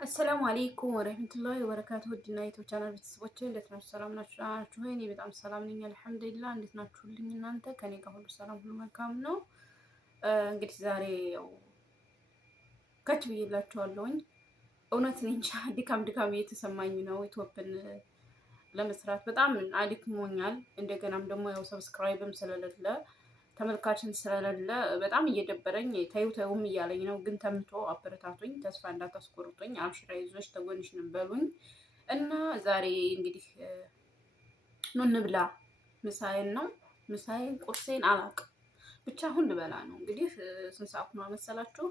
አሰላሙ አለይኩም ወረህመቱላሂ ወበረካቱ። ውድና የዩቲዩብ ቻናል ቤተሰቦቼ እንዴት ናችሁ? ሰላም ናችሁ? እኔ በጣም ሰላም ነኝ አልሐምዱሊላህ። እንዴት ናችሁልኝ እናንተ? ከኔ ጋር ሁሉ ሰላም ሁሉ መልካም ነው። እንግዲህ ዛሬ ያው ከች ብዬላችኋለሁኝ። እውነት እኔ እንጃ ድካም እየተሰማኝ ነው። ኢትዮፕን ለመስራት በጣም አድክሞኛል። እንደገናም ደግሞ ያው ሰብስክራይብም ስለሌለ ተመልካችን ስለሌለ በጣም እየደበረኝ ተዩም እያለኝ ነው። ግን ተምቶ አበረታቱኝ፣ ተስፋ እንዳታስቆርጡኝ፣ አብሽራ ይዞች ተጎንሽ በሉኝ እና ዛሬ እንግዲህ ኑ እንብላ። ምሳዬን ቁርሴን አላውቅም ብቻ አሁን ልበላ ነው። እንግዲህ ስንት ሰዓት ነው መሰላችሁ?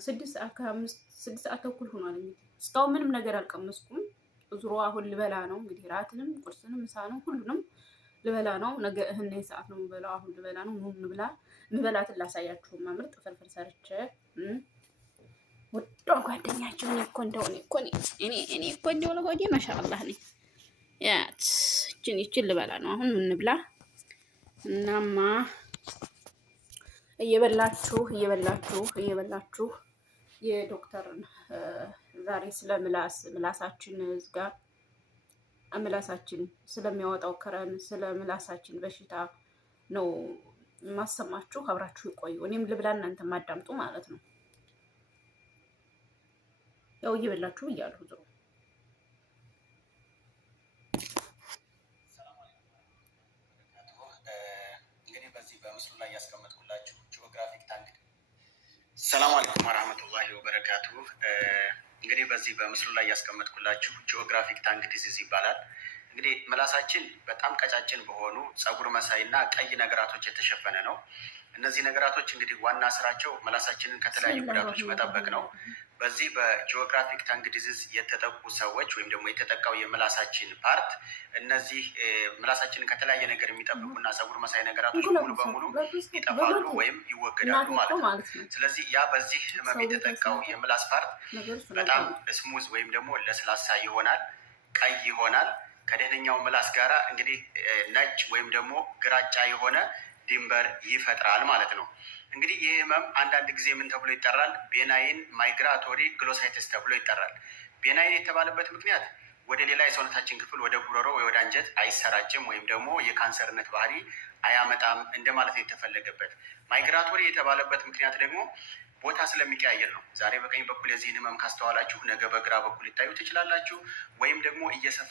6 ሰዓት ተኩል ሆኗል። እንግዲህ እስካሁን ምንም ነገር አልቀመስኩም። ዙሮ አሁን ልበላ ነው። እንግዲህ ራትንም ቁርስንም ምሳንም ሁሉንም ልበላ ነው። ነገ እህኔ ሰዓት ነው የምበላው። አሁን ልበላ ነው። ኑ እንብላ። ምበላትን ላሳያችሁማ። ምርጥ ፍርፍር ሰርቼ ወዶ ጓደኛችሁ እኔ እኮ እንደው ለሆዴ ማሻአላህ ነኝ። ያት ይችን ልበላ ነው አሁን። ኑ እንብላ። እናማ እየበላችሁ የዶክተርን ዛሬ ስለ ምላሳችን እዝጋ ምላሳችን ስለሚያወጣው ከረን ስለ ምላሳችን በሽታ ነው ማሰማችሁ። አብራችሁ ይቆዩ። እኔም ልብላ እናንተ ማዳምጡ ማለት ነው። ያው እየበላችሁ እያለሁ ዞሮ እንግዲህ በዚህ በምስሉ ላይ ያስቀመጥኩላችሁ ጂኦግራፊክ ታንክ ሰላም አለይኩም ወራህመቱላሂ ወበረካቱ። እንግዲህ በዚህ በምስሉ ላይ ያስቀመጥኩላችሁ ጂኦግራፊክ ታንክ ዲዚዝ ይባላል። እንግዲህ ምላሳችን በጣም ቀጫጭን በሆኑ ፀጉር መሳይ እና ቀይ ነገራቶች የተሸፈነ ነው። እነዚህ ነገራቶች እንግዲህ ዋና ስራቸው ምላሳችንን ከተለያዩ ጉዳቶች መጠበቅ ነው። በዚህ በጂኦግራፊክ ታንክ ዲዚዝ የተጠቁ ሰዎች ወይም ደግሞ የተጠቃው የምላሳችን ፓርት እነዚህ ምላሳችንን ከተለያየ ነገር የሚጠብቁና ፀጉር መሳይ ነገራቶች ሙሉ በሙሉ ይጠፋሉ ወይም ይወገዳሉ ማለት ነው። ስለዚህ ያ በዚህ ህመም የተጠቃው የምላስ ፓርት በጣም ስሙዝ ወይም ደግሞ ለስላሳ ይሆናል፣ ቀይ ይሆናል። ከደህነኛው ምላስ ጋራ እንግዲህ ነጭ ወይም ደግሞ ግራጫ የሆነ ድንበር ይፈጥራል ማለት ነው። እንግዲህ ይህ ህመም አንዳንድ ጊዜ ምን ተብሎ ይጠራል? ቤናይን ማይግራቶሪ ግሎሳይተስ ተብሎ ይጠራል። ቤናይን የተባለበት ምክንያት ወደ ሌላ የሰውነታችን ክፍል ወደ ጉሮሮ ወይ ወደ አንጀት አይሰራጭም ወይም ደግሞ የካንሰርነት ባህሪ አያመጣም እንደማለት ነው የተፈለገበት። ማይግራቶሪ የተባለበት ምክንያት ደግሞ ቦታ ስለሚቀያየር ነው። ዛሬ በቀኝ በኩል የዚህን ህመም ካስተዋላችሁ ነገ በግራ በኩል ሊታዩ ትችላላችሁ፣ ወይም ደግሞ እየሰፋ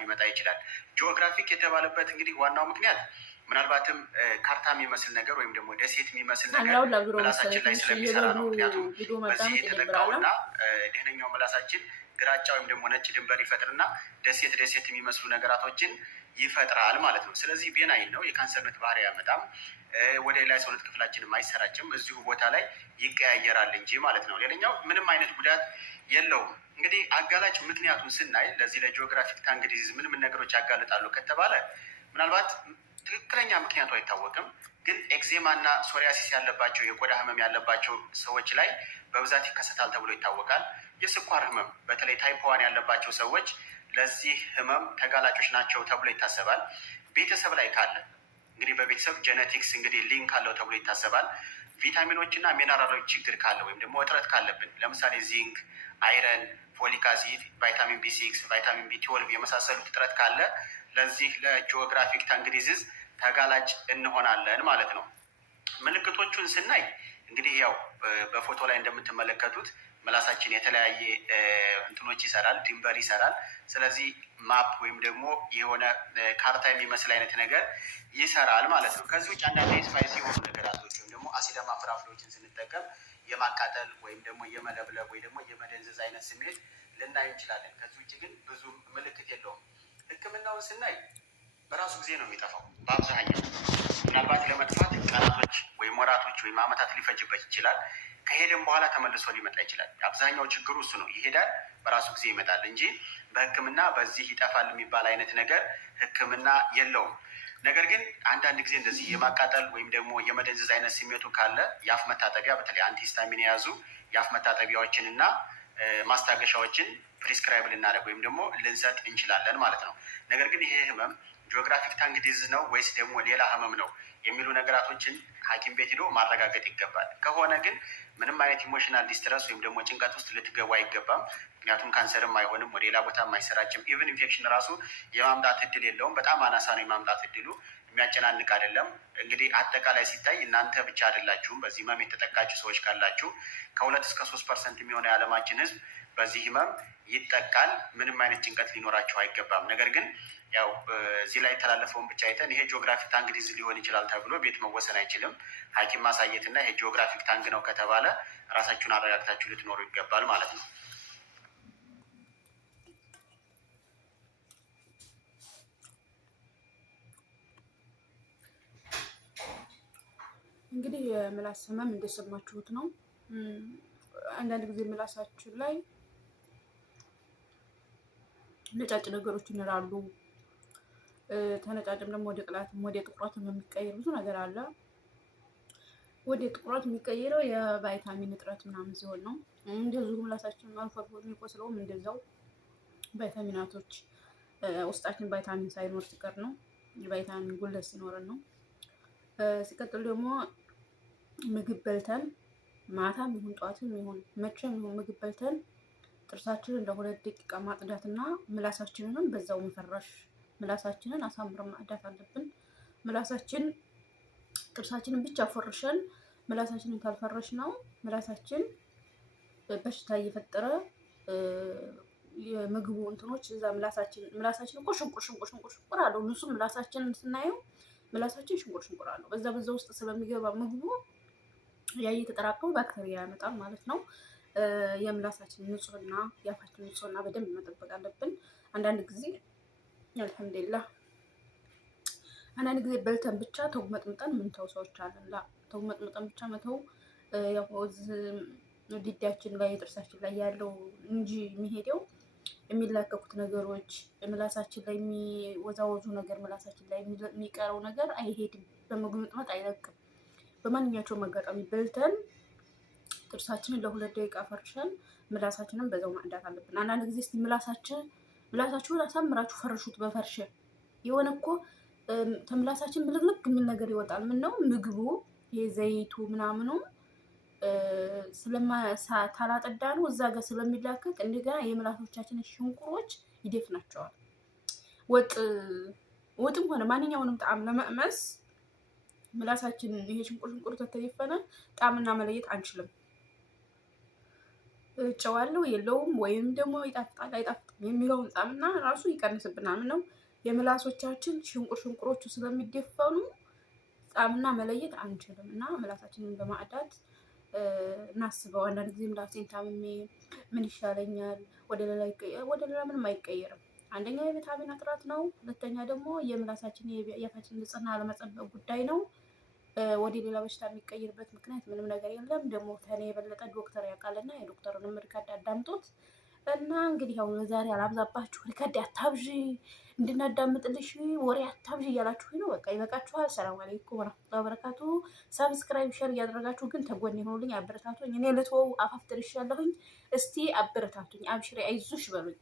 ሊመጣ ይችላል። ጂኦግራፊክ የተባለበት እንግዲህ ዋናው ምክንያት ምናልባትም ካርታ የሚመስል ነገር ወይም ደግሞ ደሴት የሚመስል ነገር ምላሳችን ላይ ስለሚሰራ ነው። ምክንያቱም በዚህ የተጠቃውና ደህነኛው ምላሳችን ግራጫ ወይም ደግሞ ነጭ ድንበር ይፈጥርና ደሴት የሚመስሉ ነገራቶችን ይፈጥራል ማለት ነው። ስለዚህ ቤናይን ነው፣ የካንሰርነት ባህሪ አያመጣም፣ ወደ ሌላ የሰውነት ክፍላችንም አይሰራጭም፣ እዚሁ ቦታ ላይ ይቀያየራል እንጂ ማለት ነው። ሌላኛው ምንም አይነት ጉዳት የለውም። እንግዲህ አጋላጭ ምክንያቱን ስናይ ለዚህ ለጂኦግራፊክ ታንክ ዲዚዝ ምን ነገሮች ያጋልጣሉ ከተባለ ምናልባት ትክክለኛ ምክንያቱ አይታወቅም፣ ግን ኤግዜማ እና ሶሪያሲስ ያለባቸው የቆዳ ህመም ያለባቸው ሰዎች ላይ በብዛት ይከሰታል ተብሎ ይታወቃል። የስኳር ህመም በተለይ ታይፕ 1 ያለባቸው ሰዎች ለዚህ ህመም ተጋላጮች ናቸው ተብሎ ይታሰባል። ቤተሰብ ላይ ካለ እንግዲህ በቤተሰብ ጄኔቲክስ እንግዲህ ሊንክ አለው ተብሎ ይታሰባል። ቪታሚኖች እና ሚነራሎች ችግር ካለ ወይም ደግሞ እጥረት ካለብን ለምሳሌ ዚንክ፣ አይረን፣ ፎሊክ አሲድ፣ ቫይታሚን ቢ6፣ ቫይታሚን ቢ12 የመሳሰሉት እጥረት ካለ ለዚህ ለጂኦግራፊክ ታንክ ዲዚዝ ተጋላጭ እንሆናለን ማለት ነው። ምልክቶቹን ስናይ እንግዲህ ያው በፎቶ ላይ እንደምትመለከቱት ምላሳችን የተለያየ እንትኖች ይሰራል፣ ድንበር ይሰራል። ስለዚህ ማፕ ወይም ደግሞ የሆነ ካርታ የሚመስል አይነት ነገር ይሰራል ማለት ነው። ከዚህ ውጭ አንዳንድ ስፓይሲ የሆኑ ነገራቶች ወይም ደግሞ አሲዳማ ፍራፍሬዎችን ስንጠቀም የማቃጠል ወይም ደግሞ የመለብለብ ወይ ደግሞ የመደንዘዝ አይነት ስሜት ልናይ እንችላለን። ከዚህ ውጭ ግን ብዙ ምልክት የለውም። ሕክምናውን ስናይ በራሱ ጊዜ ነው የሚጠፋው። በአብዛኛው ምናልባት ለመጥፋት ቀናቶች ወይም ወራቶች ወይም ዓመታት ሊፈጅበት ይችላል። ከሄደም በኋላ ተመልሶ ሊመጣ ይችላል። አብዛኛው ችግሩ እሱ ነው። ይሄዳል፣ በራሱ ጊዜ ይመጣል እንጂ በሕክምና በዚህ ይጠፋል የሚባል አይነት ነገር ሕክምና የለውም። ነገር ግን አንዳንድ ጊዜ እንደዚህ የማቃጠል ወይም ደግሞ የመደንዘዝ አይነት ስሜቱ ካለ የአፍ መታጠቢያ በተለይ አንቲሂስታሚን የያዙ የአፍ መታጠቢያዎችን እና ማስታገሻዎችን ፕሪስክራይብ ልናደርግ ወይም ደግሞ ልንሰጥ እንችላለን ማለት ነው። ነገር ግን ይሄ ህመም ጂኦግራፊክ ታንክ ዲዚዝ ነው ወይስ ደግሞ ሌላ ህመም ነው የሚሉ ነገራቶችን ሐኪም ቤት ሄዶ ማረጋገጥ ይገባል። ከሆነ ግን ምንም አይነት ኢሞሽናል ዲስትረስ ወይም ደግሞ ጭንቀት ውስጥ ልትገቡ አይገባም። ምክንያቱም ካንሰርም አይሆንም፣ ወደ ሌላ ቦታም አይሰራጭም። ኢቭን ኢንፌክሽን ራሱ የማምጣት እድል የለውም። በጣም አናሳ ነው የማምጣት እድሉ፣ የሚያጨናንቅ አይደለም። እንግዲህ አጠቃላይ ሲታይ እናንተ ብቻ አይደላችሁም። በዚህ ህመም የተጠቃችሁ ሰዎች ካላችሁ ከ2 እስከ 3% የሚሆነው የዓለማችን ህዝብ በዚህ ህመም ይጠቃል። ምንም አይነት ጭንቀት ሊኖራቸው አይገባም። ነገር ግን ያው እዚህ ላይ የተላለፈውን ብቻ አይተን ይሄ ጂኦግራፊክ ታንግ ዲዚዝ ሊሆን ይችላል ተብሎ ቤት መወሰን አይችልም። ሐኪም ማሳየትና ይሄ ጂኦግራፊክ ታንግ ነው ከተባለ ራሳችሁን አረጋግታችሁ ልትኖሩ ይገባል ማለት ነው። እንግዲህ የምላስ ህመም እንደሰማችሁት ነው። አንዳንድ ጊዜ ምላሳችን ላይ ነጫጭ ነገሮች ይኖራሉ። ተነጫጭም ደግሞ ወደ ቅላትም ወደ ጥቁረትም የሚቀየር ብዙ ነገር አለ። ወደ ጥቁረት የሚቀየረው የቫይታሚን እጥረት ምናምን ሲሆን ነው። እንደዚሁ ምላሳችን አልፎ አልፎ የሚቆስለውም እንደዛው ቫይታሚናቶች ውስጣችን ቫይታሚን ሳይኖር ሲቀር ነው። የቫይታሚን ጉለት ሲኖረን ነው። ሲቀጥል ደግሞ ምግብ በልተን ማታም ይሁን ጠዋትም ይሁን መቼም ይሁን ምግብ በልተን ጥርሳችንን ለ2 ደቂቃ ማጽዳትና ምላሳችንንም በዛው መፈረሽ። ምላሳችንን አሳምረን ማጽዳት አለብን። ጥርሳችንን ብቻ ፈርሸን ምላሳችንን ካልፈረሽ ነው ምላሳችን በሽታ እየፈጠረ የምግቡ እንትኖች እዛ ምላሳችን እኮ ሽንቁር አለው። እሱ ምላሳችንን ስናየው ምላሳችን ሽንቁር አለው። በዛ ውስጥ ስለሚገባ ምግቡ ያ እየተጠራቀመ ባክቴሪያ ያመጣል ማለት ነው። የምላሳችን ንጽህና የአፋችን ንጽህና በደንብ መጠበቅ አለብን። አንዳንድ ጊዜ አልሐምዱሊላህ በልተን ብቻ ተጉመጥምጠን ምንተው ሰዎች አለን። ተጉመጥምጠን ብቻ መተው ያው ዲዳችን ላይ ጥርሳችን ላይ ያለው እንጂ የሚሄደው የሚላከኩት ነገሮች ምላሳችን ላይ የሚወዛወዙ ነገር ምላሳችን ላይ የሚቀረው ነገር አይሄድም። በመጉመጥመጥ አይለቅም። በማንኛቸውም አጋጣሚ በልተን ጥርሳችንን ለ2 ደቂቃ ፈርሸን ምላሳችንን በዛው ማጽዳት አለብን። አንዳንድ ጊዜ እስቲ ምላሳችሁን አሳምራችሁ ፈርሹት በፈርሸ የሆነ እኮ ተምላሳችን ብልግልግ የሚል ነገር ይወጣል። ምን ነው ምግቡ የዘይቱ ምናምኑ ታላጠዳ ነው እዛ ጋር ስለሚላከክ እንደገና የምላሶቻችንን ሽንቁሮች ይደፍናቸዋል። ወጥም ሆነ ማንኛውንም ጣዕም ለመቅመስ ምላሳችን ይሄ ሽንቁር ተተደፈነ ጣዕምና መለየት አንችልም። ጨው አለው የለውም ወይም ደግሞ ይጣፍጣል አይጣፍጥም የሚለውን ጣዕምና ራሱ ይቀንስብናል። ነው የምላሶቻችን ሽንቁሮቹ ስለሚደፈኑ ጣዕምና መለየት አንችልም። እና ምላሳችንን በማዕዳት እናስበው። አንዳንድ ጊዜ ምላሴን ታምሜ ምን ይሻለኛል ወደ ሌላ ምንም አይቀየርም። አንደኛ የቪታሚን እጥረት ነው። ሁለተኛ ደግሞ የምላሳችን የአፋችን ንጽህና አለመጠበቅ ጉዳይ ነው። ወደ ሌላ በሽታ የሚቀይርበት ምክንያት ምንም ነገር የለም። ደግሞ ከኔ የበለጠ ዶክተር ያውቃልና የዶክተሩንም ሪከርድ አዳምጦት እና እንግዲህ ያው ዛሬ አላብዛባችሁ። ሪከርድ አታብዢ እንድናዳምጥልሽ ወሬ አታብዢ እያላችሁ ነው። በቃ ይበቃችኋል። ሰላም አለይኩም ወራህመቱላሂ ወበረካቱ። ሰብስክራይብ ሼር እያደረጋችሁ ግን ተጎን ይሆኑልኝ፣ አበረታቱኝ። እኔ ልትወው አፋፍ ትርሻለሁኝ። እስቲ አበረታቱኝ፣ አብሽሪ፣ አይዞሽ በሉኝ።